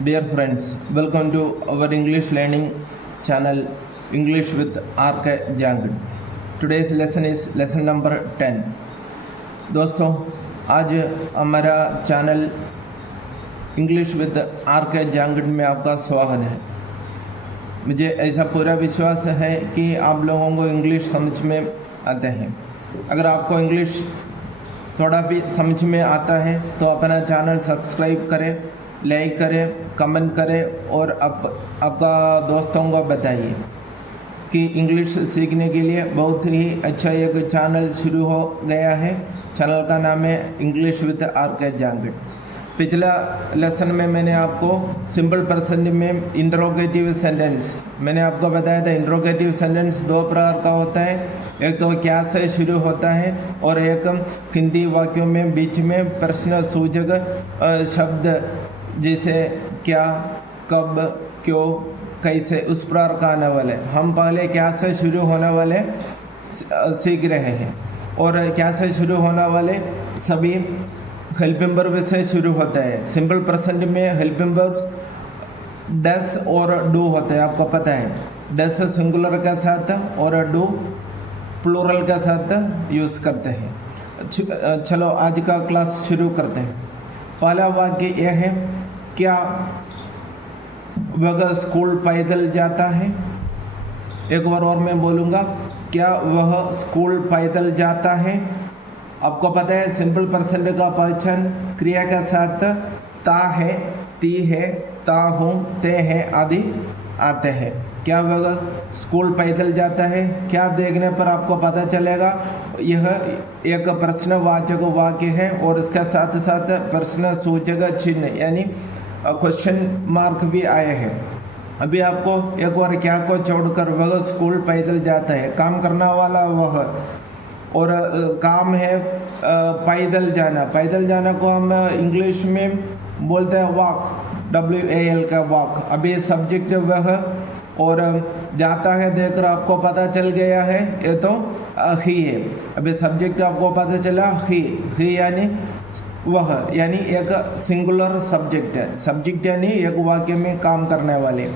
Dear friends, welcome to our English learning channel English with RK Jangid. Today's lesson is lesson number 10. दोस्तों, आज हमारा channel English with RK Jangid में आपका स्वागत है। मुझे ऐसा पूरा विश्वास है कि आप लोगों को इंग्लिश समझ में आते हैं। अगर आपको इंग्लिश थोड़ा भी समझ में आता है तो अपना चैनल सब्सक्राइब करें, लाइक करें, कमेंट करें और आपका दोस्तों को बताइए कि इंग्लिश सीखने के लिए बहुत ही अच्छा एक चैनल शुरू हो गया है। चैनल का नाम है इंग्लिश विद RK Jangid। पिछला लेसन में मैंने आपको सिंपल प्रेजेंट में इंट्रोगेटिव सेंटेंस मैंने आपको बताया था। इंट्रोगेटिव सेंटेंस दो प्रकार का होता है, एक तो क्या से शुरू होता है और एक हिंदी वाक्यों में बीच में प्रश्न सूचक शब्द जैसे क्या, कब, क्यों, कैसे, उस प्रकार का आने वाले। हम पहले क्या से शुरू होने वाले सीख रहे हैं और क्या से शुरू होने वाले सभी हेल्पिंग वर्ब से शुरू होता है। सिंपल प्रेजेंट में हेल्पिंग वर्ब्स डस और डू होते हैं, आपको पता है। डस सिंगुलर के साथ और डू प्लूरल के साथ यूज़ करते हैं। चलो आज का क्लास शुरू करते हैं। पहला वाक्य यह है, क्या वह स्कूल पैदल जाता है। एक बार और मैं बोलूँगा, क्या वह स्कूल पैदल जाता है। आपको पता है सिंपल प्रेजेंट का पहचान क्रिया के साथ ता है, ती है, ता हूँ, ते है आदि आते हैं। क्या वह स्कूल पैदल जाता है, क्या देखने पर आपको पता चलेगा। यह एक प्रश्नवाचक वाक्य है और इसके साथ साथ प्रश्न सूचक चिन्ह यानी क्वेश्चन मार्क भी आए हैं। अभी आपको एक बार क्या को छोड़कर वह स्कूल पैदल जाता है, काम करने वाला वह और काम है पैदल जाना। पैदल जाना को हम इंग्लिश में बोलते हैं वॉक, WAL का वॉक। अभी सब्जेक्ट वह और जाता है देखकर आपको पता चल गया है, ये तो ही है। अभी सब्जेक्ट आपको पता चला ही यानी वह, यानी एक सिंगुलर सब्जेक्ट है। सब्जेक्ट यानी एक वाक्य में काम करने वाले।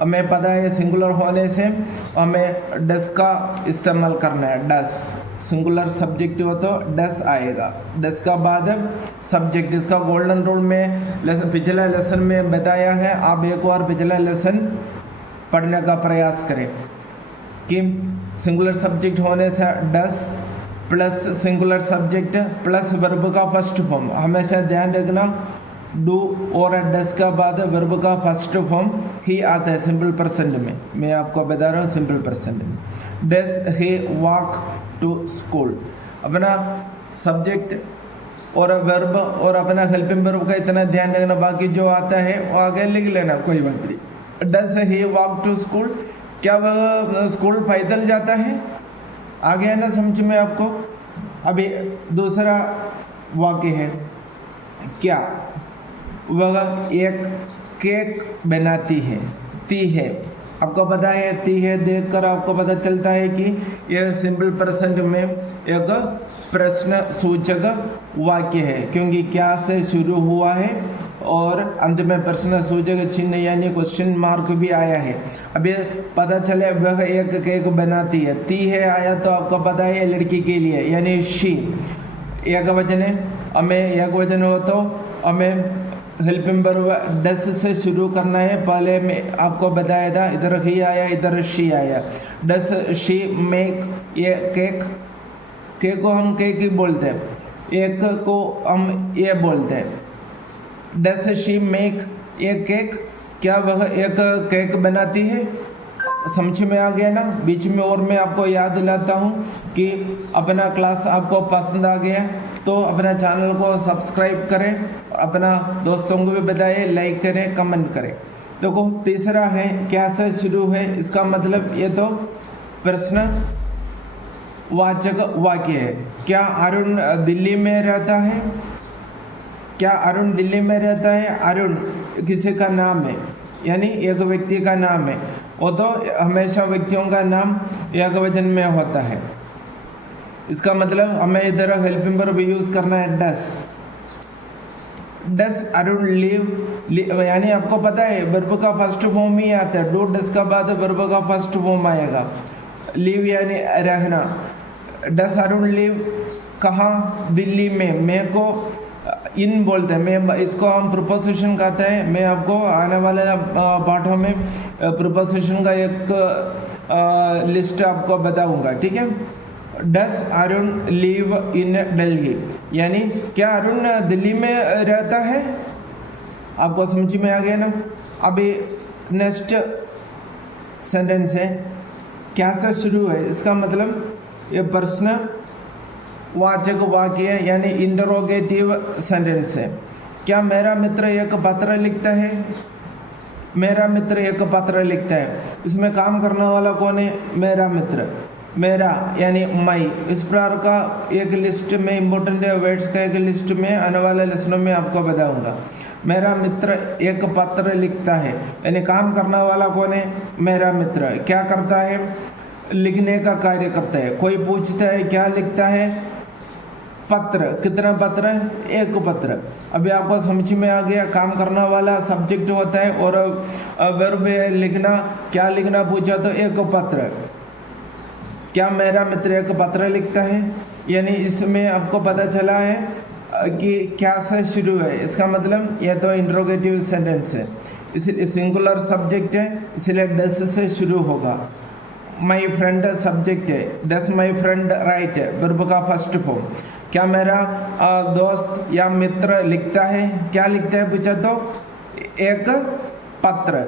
हमें पता है सिंगुलर होने से हमें डस का इस्तेमाल करना है। डस सिंगुलर सब्जेक्ट हो तो डस आएगा, डस का बाद सब्जेक्ट। इसका गोल्डन रूल में पिछला लेसन में बताया है। आप एक बार पिछला लेसन पढ़ने का प्रयास करें कि सिंगुलर सब्जेक्ट होने से does plus singular subject plus verb का फर्स्ट फॉर्म। हमेशा ध्यान रखना, डू और डस का बाद वर्ब का फर्स्ट फॉर्म ही आता है सिंपल प्रेजेंट में। मैं आपको बता रहा हूँ सिंपल प्रेजेंट में डस ही वॉक टू स्कूल। अपना सब्जेक्ट और वर्ब और अपना हेल्पिंग वर्ब का इतना ध्यान रखना, बाकी जो आता है वो आगे लिख लेना, कोई बात नहीं। डस ही वॉक टू स्कूल, क्या वह स्कूल पैदल जाता है। आ गया ना समझ में आपको। अभी दूसरा वाक्य है, क्या वह एक केक बनाती है। ती है, आपको पता है ती है देखकर आपको पता चलता है कि यह सिंपल प्रेजेंट में एक प्रश्न सूचक वाक्य है, क्योंकि क्या से शुरू हुआ है और अंत में प्रश्न सूचक चिन्ह यानी क्वेश्चन मार्क भी आया है। अभी पता चले वह एक केक बनाती है, ती है आया तो आपको पता है लड़की के लिए यानी शी। एक वचन है, हमें एक वचन हो तो हमें हेल्पिंग वर्ब डस से शुरू करना है। पहले मैं आपको बताया था, इधर ही आया इधर शी आया। डस शी मेक ये केक, केक को हम केक ही बोलते हैं, एक को हम ये बोलते हैं। डस शी मेक ये केक, क्या वह एक केक बनाती है। समझ में आ गया ना। बीच में और मैं आपको याद दिलाता हूँ कि अपना क्लास आपको पसंद आ गया तो अपना चैनल को सब्सक्राइब करें, अपना दोस्तों को भी बताइए, लाइक करें, कमेंट करें। देखो तीसरा है, क्या से शुरू है। इसका मतलब ये तो प्रश्न वाचक वाक्य है। क्या अरुण दिल्ली में रहता है। क्या अरुण दिल्ली में रहता है। अरुण किसी का नाम है यानी एक व्यक्ति का नाम है, वो तो हमेशा व्यक्तियों का नाम एक वचन में होता है। इसका मतलब हमें इधर हेल्पिंग वर्ब यूज़ करना है डस। डस अरुण लीव, यानी आपको पता है वर्ब का फर्स्ट फॉर्म ही आता है, डू डस का बाद वर्ब का फर्स्ट फॉर्म आएगा। लीव यानी रहना। डस अरुण लीव कहाँ? दिल्ली में। मैं को इन बोलते हैं, मैं इसको हम प्रिपोजिशन कहते हैं। मैं आपको आने वाले पाठों में प्रिपोजिशन का एक लिस्ट आपको बताऊंगा, ठीक है। डस अरुण लीव इन दिल्ली, यानी क्या अरुण दिल्ली में रहता है? आपको समझ में आ गया ना। अभी नेक्स्ट सेंटेंस है, क्या से शुरू है, इसका मतलब ये प्रश्न वाचक वाक्य है, यानी इंटरोगेटिव सेंटेंस है। क्या मेरा मित्र एक पत्र लिखता है? मेरा मित्र एक पत्र लिखता है। इसमें काम करने वाला कौन है? मेरा मित्र। मेरा यानी माई। इस प्रकार का एक लिस्ट में इम्पोर्टेंट वर्ड्स का एक लिस्ट में आने वाले लेसनों में आपको बताऊंगा। मेरा मित्र एक पत्र लिखता है, यानी काम करने वाला कौन है? मेरा मित्र। क्या करता है? लिखने का कार्य करता है। कोई पूछता है क्या लिखता है? पत्र। कितना पत्र? एक पत्र। अभी आपको समझ में आ गया, काम करने वाला सब्जेक्ट होता है और वर्ब लिखना। क्या लिखना पूछा तो एक पत्र। क्या मेरा मित्र एक पत्र लिखता है? यानी इसमें आपको पता चला है कि क्या से शुरू है, इसका मतलब यह तो इंट्रोगेटिव सेंटेंस है, इसलिए सिंगुलर सब्जेक्ट है, इसलिए डस से शुरू होगा। माई फ्रेंड सब्जेक्ट है, डस माई फ्रेंड राइट है, वर्ब का फर्स्ट फॉर्म। क्या मेरा दोस्त या मित्र लिखता है? क्या लिखता है पूछा तो एक पत्र।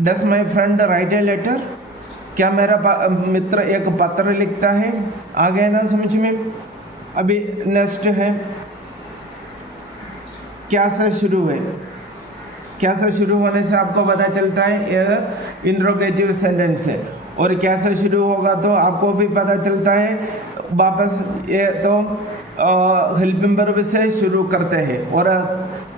Does my friend write a letter? क्या मेरा मित्र एक पत्र लिखता है? आ गया ना समझ में। अभी नेक्स्ट है, क्या से शुरू है। क्या से शुरू होने से आपको पता चलता है यह इंट्रोगेटिव सेंटेंस है, और क्या से शुरू होगा तो आपको भी पता चलता है। वापस ये तो हेल्पिंग वर्ब से शुरू करते हैं, और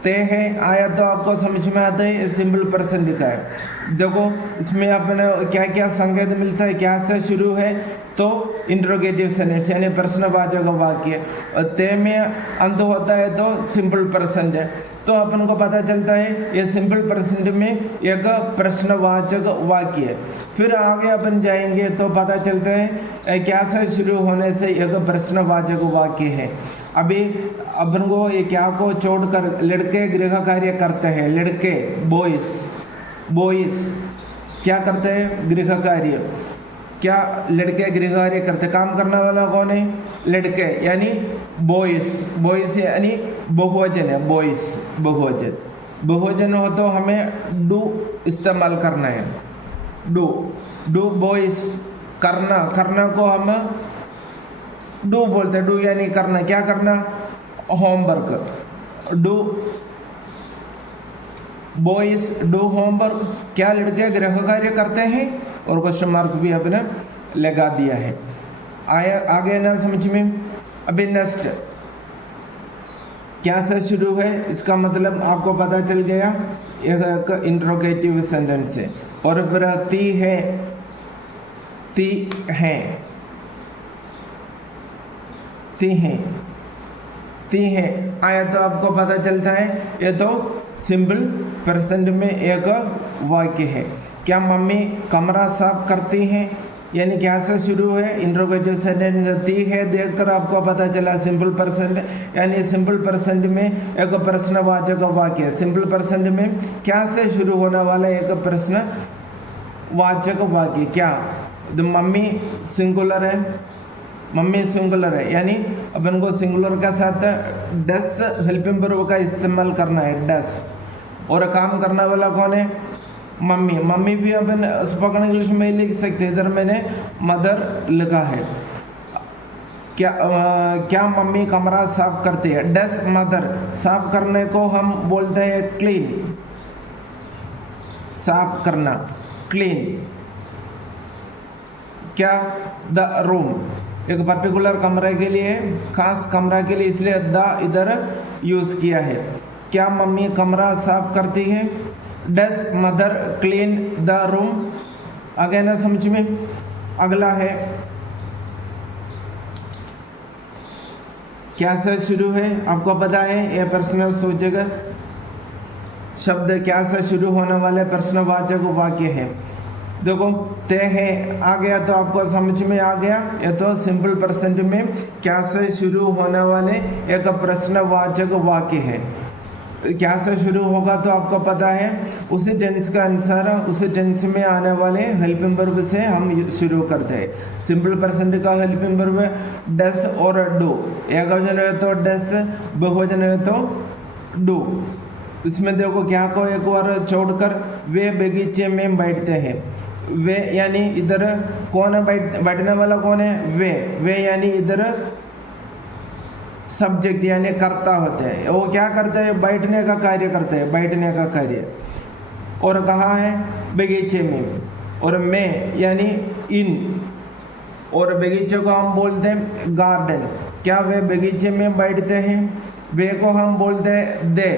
ते है आया तो आपको समझ में आता है सिंपल प्रेजेंट का है। देखो इसमें अपने क्या क्या संकेत मिलता है। क्या से शुरू है तो इंट्रोगेटिव सेंटेंस यानी प्रश्नवाचक वाक्य, और ते में अंत होता है तो सिंपल प्रेजेंट है। तो अपन को पता चलता है ये सिंपल प्रेजेंट में एक प्रश्नवाचक वाक्य है। फिर आगे अपन जाएंगे तो पता चलता है क्या से शुरू होने से एक प्रश्नवाचक वाक्य है। अभी अपन को ये क्या को छोड़कर लड़के गृह कार्य करते हैं। लड़के बॉयज क्या करते हैं? गृह कार्य। क्या लड़के गृह कार्य करते? काम करने वाला कौन है? लड़के यानी बॉयज यानी बहुवचन है। बॉयज बहुवचन हो तो हमें डू इस्तेमाल करना है। डू बॉयज करना को हम डू बोलते हैं। डू यानी करना। क्या करना? Homework. Do boys do homework. क्या लड़के गृह कार्य करते हैं? और क्वेश्चन मार्क भी आपने लगा दिया है। आगे ना समझ में। अभी नेक्स्ट क्या से शुरू है, इसका मतलब आपको पता चल गया, एक इंट्रोगेटिव सेंटेंस है। और फिर ती है आया तो आपको पता चलता है ये तो सिंपल प्रेजेंट में एक वाक्य है। क्या मम्मी कमरा साफ करती हैं? यानी क्या से शुरू है? इंट्रोगेटिव सेंटेंस ती है देखकर आपको पता चला सिंपल प्रेजेंट, यानी सिंपल प्रेजेंट में एक प्रश्नवाचक वाक्य। सिंपल प्रेजेंट में क्या से शुरू होने वाला एक प्रश्नवाचक वाक्य। क्या? तो मम्मी सिंगुलर है, यानी अपन को सिंगुलर के साथ डस हेल्पिंग वर्ब का इस्तेमाल करना है, डस। और काम करने वाला कौन है? मम्मी भी अपन स्पोकन इंग्लिश में ही लिख सकते हैं। इधर मैंने मदर लिखा है। क्या मम्मी कमरा साफ करती है? डस मदर। साफ करने को हम बोलते हैं क्लीन। साफ करना, क्लीन। क्या? The room. एक पर्टिकुलर कमरे के लिए, खास कमरा के लिए, इसलिए द इधर यूज किया है। क्या मम्मी कमरा साफ करती है? डस मदर क्लीन द रूम। आगे ना समझ में। अगला है क्या से शुरू है, आपको पता है यह पर्सनल सूचक शब्द क्या से शुरू होने वाले प्रश्नवाचक वाक्य है। देखो ते है आ गया तो आपको समझ में आ गया। ये तो सिंपल प्रेजेंट में क्या से शुरू होने वाले एक प्रश्नवाचक वाक्य है। क्या से शुरू होगा तो आपको पता है, उसी टेंस का अनुसार उसी टेंस में आने वाले हेल्पिंग वर्ब से हम शुरू करते हैं। सिंपल प्रेजेंट का हेल्पिंग वर्ब डस और डू, एक वचन है तो डस, बहुवचन है तो डू। इसमें देखो क्या को एक बार छोड़कर वे बगीचे में बैठते हैं। वे यानी इधर कौन है, बैठने वाला कौन है, वे यानी इधर सब्जेक्ट यानी कर्ता होते हैं। वो क्या करते हैं, बैठने का कार्य करते हैं, बैठने का कार्य। और कहाँ है, बगीचे में। और में यानी इन, और बगीचे को हम बोलते हैं गार्डन। क्या वे बगीचे में बैठते हैं, वे को हम बोलते हैं दे।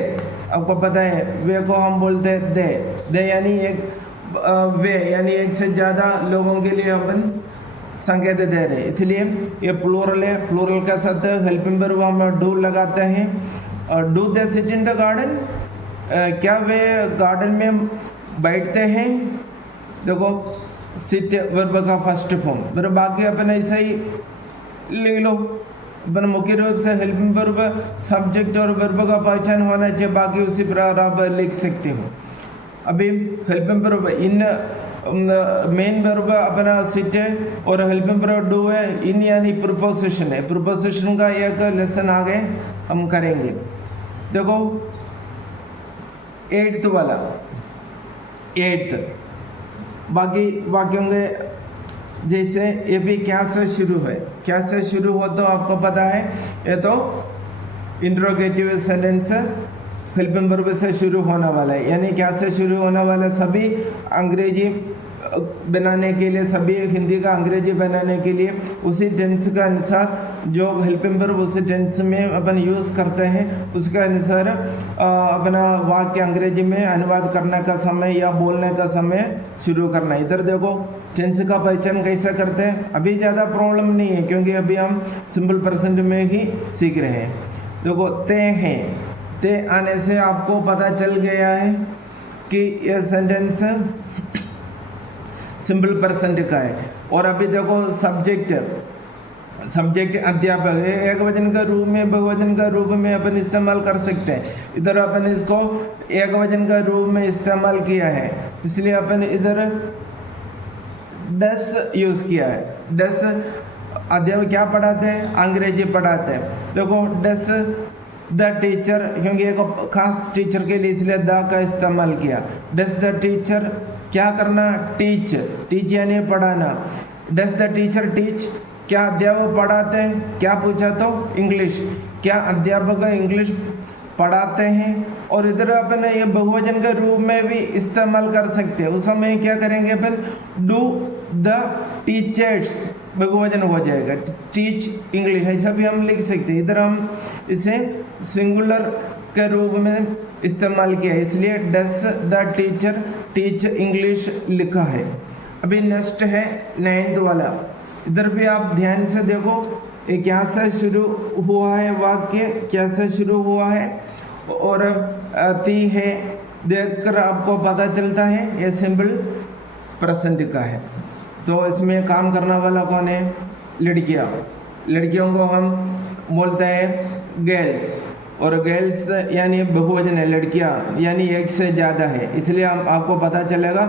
आपको पता है वे को हम बोलते हैं दे यानी एक वे यानी एक से ज़्यादा लोगों के लिए अपन संकेत दे रहे हैं, इसलिए ये प्लूरल है। प्लूरल के साथ हेल्पिंग वर्ब हम डू लगाते हैं। Do they sit in the garden, क्या वे गार्डन में बैठते हैं। देखो सिट वर्ब का फर्स्ट फॉर्म, फिर बाकी अपन ऐसा ही ले लो। अपन मुख्य रूप से हेल्पिंग वर्ब सब्जेक्ट और वर्ब का पहचान होना चाहिए, बाकी उसी प्रकार आप लिख सकते हो। अभी helping verb in main verb अपना सिट है और हेल्पिंग वर्ब डू है। इन यानी प्रीपोजिशन है, प्रीपोजिशन का एक लेसन आगे हम करेंगे। देखो 8th वाला, 8th बाकी वाक्यों के जैसे ये भी क्या से शुरू है। क्या से शुरू हो तो आपको पता है, ये तो इंट्रोगेटिव सेंटेंस हेल्पिंग वर्ब से शुरू होने वाला है। यानी क्या से शुरू होने वाला, सभी अंग्रेजी बनाने के लिए, सभी हिंदी का अंग्रेजी बनाने के लिए उसी टेंस का अनुसार जो हेल्पिंग वर्ब उसी टेंस में अपन यूज़ करते हैं, उसके अनुसार अपना वाक्य अंग्रेजी में अनुवाद करने का समय या बोलने का समय शुरू करना। इधर देखो टेंस का पहचान कैसे करते हैं। अभी ज़्यादा प्रॉब्लम नहीं है क्योंकि अभी हम सिंपल प्रेजेंट में ही सीख रहे हैं। देखो ते हैं, ते आने से आपको पता चल गया है कि यह सेंटेंस सिंपल प्रेजेंट का है। और अभी देखो सब्जेक्ट अध्यापक है, एक वचन का रूप में बहुवचन का रूप में अपन इस्तेमाल कर सकते हैं। इधर अपन इसको एक वचन का रूप में इस्तेमाल किया है, इसलिए अपन इधर डस यूज किया है। डस अध्यापक क्या पढ़ाते हैं, अंग्रेजी पढ़ाते हैं। देखो डस द टीचर, क्योंकि एक खास टीचर के लिए इसलिए द का इस्तेमाल किया। डस द टीचर क्या करना, टीच यानी पढ़ाना। डस द टीचर टीच, क्या अध्यापक पढ़ाते हैं, क्या पूछा तो इंग्लिश, क्या अध्यापक इंग्लिश पढ़ाते हैं। और इधर अपन ये बहुवचन के रूप में भी इस्तेमाल कर सकते हैं। उस समय क्या करेंगे अपन, डू द टीचर्स बहुवचन हो जाएगा, टीच इंग्लिश, ऐसा भी हम लिख सकते हैं। इधर हम इसे सिंगुलर के रूप में इस्तेमाल किया, इसलिए does the teacher teach English लिखा है। अभी नेक्स्ट है 9th वाला। इधर भी आप ध्यान से देखो, ये क्या से शुरू हुआ है वाक्य, क्या से शुरू हुआ है और ती है, देखकर आपको पता चलता है ये सिंपल प्रेजेंट का है। तो इसमें काम करने वाला कौन है, लड़कियाँ। लड़कियों को हम बोलते हैं गर्ल्स, और गर्ल्स यानी बहुवचन है, लड़कियाँ यानी एक से ज़्यादा है, इसलिए हम आपको पता चलेगा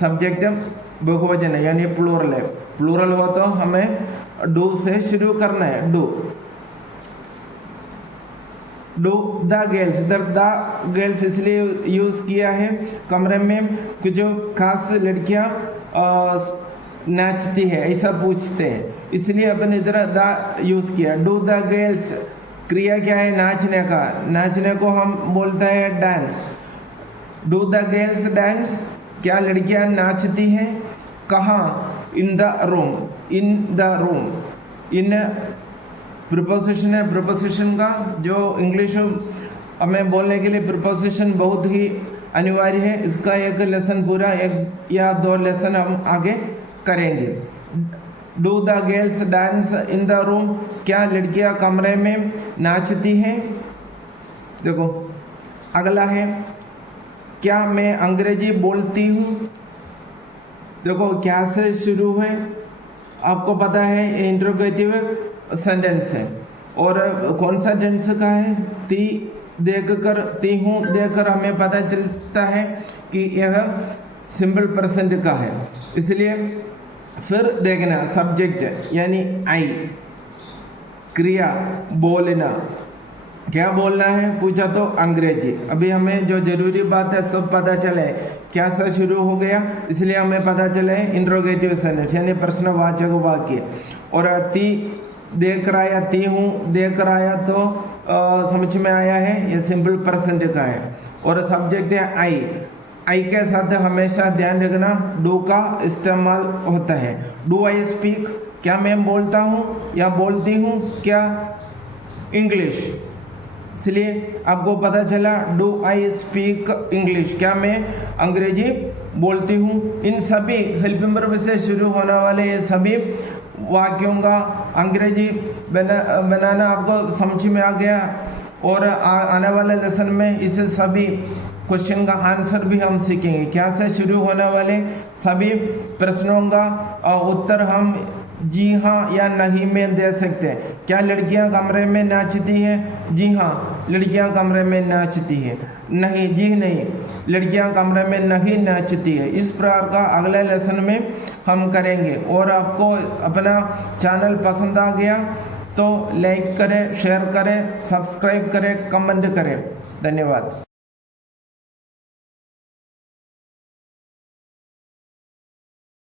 सब्जेक्ट बहुवचन है यानी प्लूरल है। प्लूरल हो तो हमें डू से शुरू करना है, डू द गर्ल्स। इधर द गर्ल्स इसलिए यूज़ किया है, कमरे में कुछ खास लड़कियाँ नाचती है ऐसा पूछते हैं, इसलिए अपन इधर द यूज़ किया। डू द गर्ल्स क्रिया क्या है, नाचने का, नाचने को हम बोलते हैं dance. Do the girls dance, क्या लड़कियां नाचती हैं, कहाँ, in the room, in the room. In preposition है, प्रीपोजिशन का जो इंग्लिश हमें बोलने के लिए प्रीपोजिशन बहुत ही अनिवार्य है। इसका एक लेसन पूरा, एक या 2 लेसन हम आगे करेंगे। Do the girls dance in the room, क्या लड़कियां कमरे में नाचती हैं। देखो अगला है क्या मैं अंग्रेजी बोलती हूँ। देखो क्या से शुरू है, आपको पता है इंट्रोगेटिव सेंटेंस है और कौन सा टेंस का है, ती देखकर, ती हूँ देखकर हमें पता चलता है कि यह सिंपल प्रेजेंट का है। इसलिए फिर देखना सब्जेक्ट यानी आई, क्रिया बोलना, क्या बोलना है पूछा तो अंग्रेजी। अभी हमें जो जरूरी बात है सब पता चले, क्या से शुरू हो गया, इसलिए हमें पता चले इंट्रोगेटिव सेंटेंस यानी प्रश्नवाचक वाक्य। और ती देख रहा या ती हूँ देख रहा या तो समझ में आया है, ये सिंपल प्रेजेंट का है। और सब्जेक्ट है आई, आई के साथ हमेशा ध्यान रखना डू का इस्तेमाल होता है। डू आई स्पीक, क्या मैं बोलता हूँ या बोलती हूँ क्या इंग्लिश, इसलिए आपको पता चला डू आई स्पीक इंग्लिश, क्या मैं अंग्रेजी बोलती हूँ। इन सभी हेल्पिंग वर्ब से शुरू होने वाले ये सभी वाक्यों का अंग्रेजी बनाना आपको समझ में आ गया। और आने वाले लेसन में इसे सभी क्वेश्चन का आंसर भी हम सीखेंगे। क्या से शुरू होने वाले सभी प्रश्नों का उत्तर हम जी हाँ या नहीं में दे सकते हैं। क्या लड़कियां कमरे में नाचती हैं, जी हाँ लड़कियां कमरे में नाचती हैं, नहीं जी नहीं लड़कियां कमरे में नहीं नाचती है। इस प्रकार का अगले लेसन में हम करेंगे। और आपको अपना चैनल पसंद आ गया तो लाइक करें, शेयर करें, सब्सक्राइब करें, कमेंट करें। धन्यवाद।